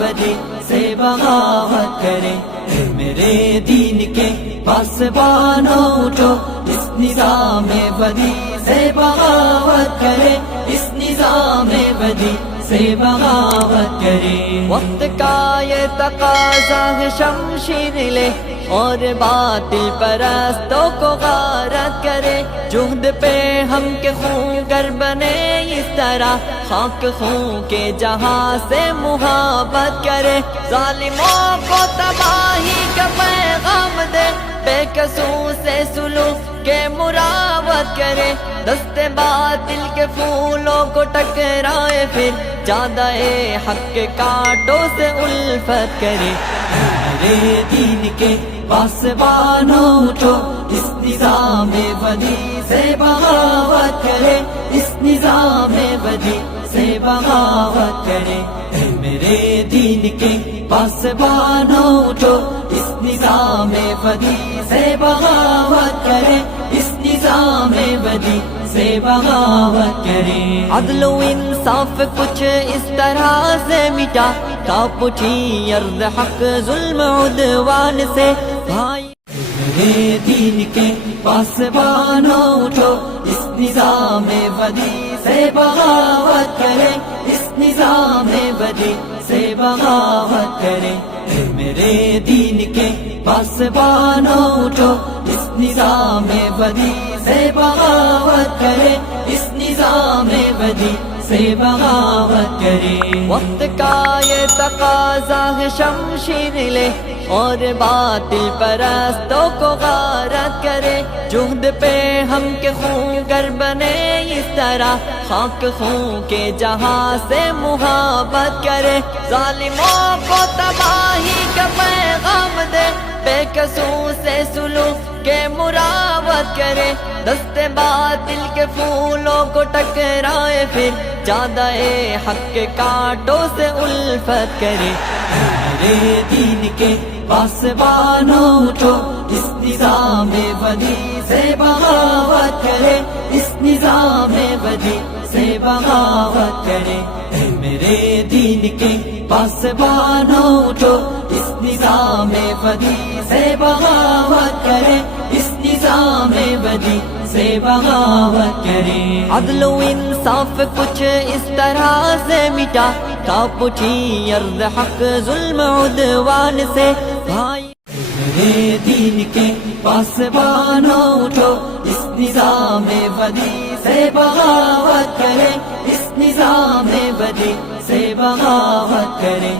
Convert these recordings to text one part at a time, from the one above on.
بدی سے بغاوت کرے، میرے دین کے پاسبانوں اٹھو، اس نظام بدی سے بغاوت کرے، اس نظام بدی سے بغاوت کرے۔ وقت کا یہ تقاضا ہے شمشیر لے اور باطل پرستوں کو غارت کرے، جہد پہ ہم کے خون گر بنے اس طرح، خاک خون کے جہاں سے محبت کرے، ظالموں کو تباہی کا پیغام دے، بے قصور سے سلوک کے مراوت کرے، دست باطل کے پھولوں کو ٹکرائے، پھر جادہ حق کے کانٹوں سے الفت کرے، میرے دین کے پاسبانوں اٹھو، اس نظام بدی سے بغاوت کرے، اس نظام بدی سے بغاوت کرے، میرے دین کے پاسبانوں اٹھو، اس نظام بدی سے بغاوت کرے، اس نظام بدی سے بغاوت کرے۔ عدل و انصاف کچھ اس طرح سے مٹا، کانپ اٹھی ارض حق ظلم عدوان سے، بھائی میرے دین کے پاسبانوں اٹھو، اس نظام بدی سے بغاوت کرے، اس نظام بدی سے بغاوت کرے، میرے دین کے پاسبانوں اٹھو، اس نظام بدی سے بغاوت کرے، اس نظام بدی سے بغاوت کرے۔ وقت کا یہ تقاضا ہے شمشیر لے اور باطل پرستوں کو غارت کرے، جہد پہ ہم کے خون گر بنے اس طرح، خاک خون کے جہاں سے محبت کرے، ظالموں کو تباہی کا پیغام دے، بے قصور سے سلوک کے مراوت کرے، دست باطل کے پھولوں کو ٹکرائے، پھر جادہ حق کے کانٹوں سے الفت کرے، میرے دین کے پاسبانوں اٹھو، اس نظام بدی سے بغاوت کرے، اس نظام بدی سے بغاوت کرے، میرے دین کے پاسبانوں اٹھو، اس نظام بدی سے بغاوت کرے، اس نظام بدی سے بغاوت کرے۔ عدل و انصاف کچھ اس طرح سے مٹا، کانپ اٹھی ارض حق ظلم عدوان سے، بھائی میرے دین کے پاسبانوں اٹھو، اس نظام بدی سے بغاوت کرے، اس نظام بدی سے بغاوت کرے،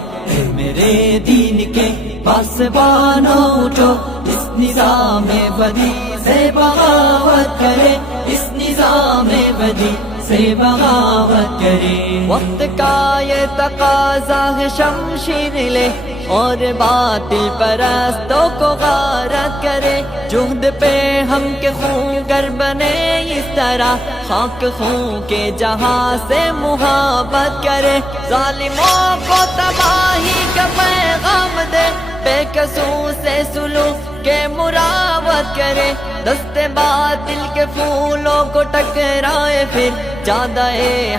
میرے دین کے پاسبانوں اٹھو، اس نظام بدی سے بغاوت کرے، اس نظام بدی سے بغاوت کرے۔ وقت کا یہ تقاضا ہے شمشیر لے اور باطل پرستوں کو غارت کرے، جہد پہ ہم کے خون گر بنے اس طرح، خاک خون کے جہاں سے محبت کرے، ظالموں کو تباہی کا پیغام دے، بے قصور سے سلوک کے مراوت کرے، دست باطل کے پھولوں کو ٹکرائے، پھر جادہ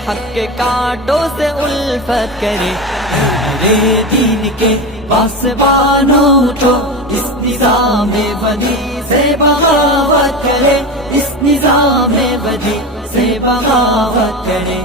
حق کے کانٹوں سے الفت کرے، میرے دین کے پاسبانوں اٹھو، اس نظام بدی سے بغاوت کرے، اس نظام بدی سے بغاوت کرے،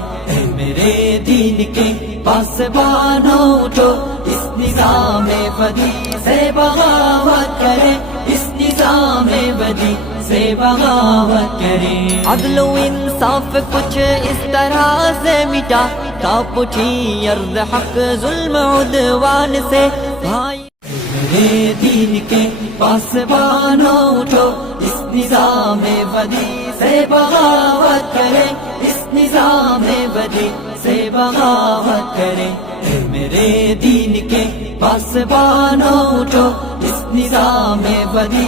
میرے دین کے پاسبانوں اٹھو، اس نظام بدی سے بغاوت کرے، اس نظام بدی سے بغاوت کرے۔ عدل و انصاف کچھ اس طرح سے مٹا، کانپ اٹھی ارض حق ظلم عدوان سے، بھائی میرے دین کے پاسبانوں اٹھو، اس نظام بدی سے بغاوت کرے، اس نظام بدی سے بغاوت کرے، میرے دین کے پاسبانوں اٹھو، اس نظام بدی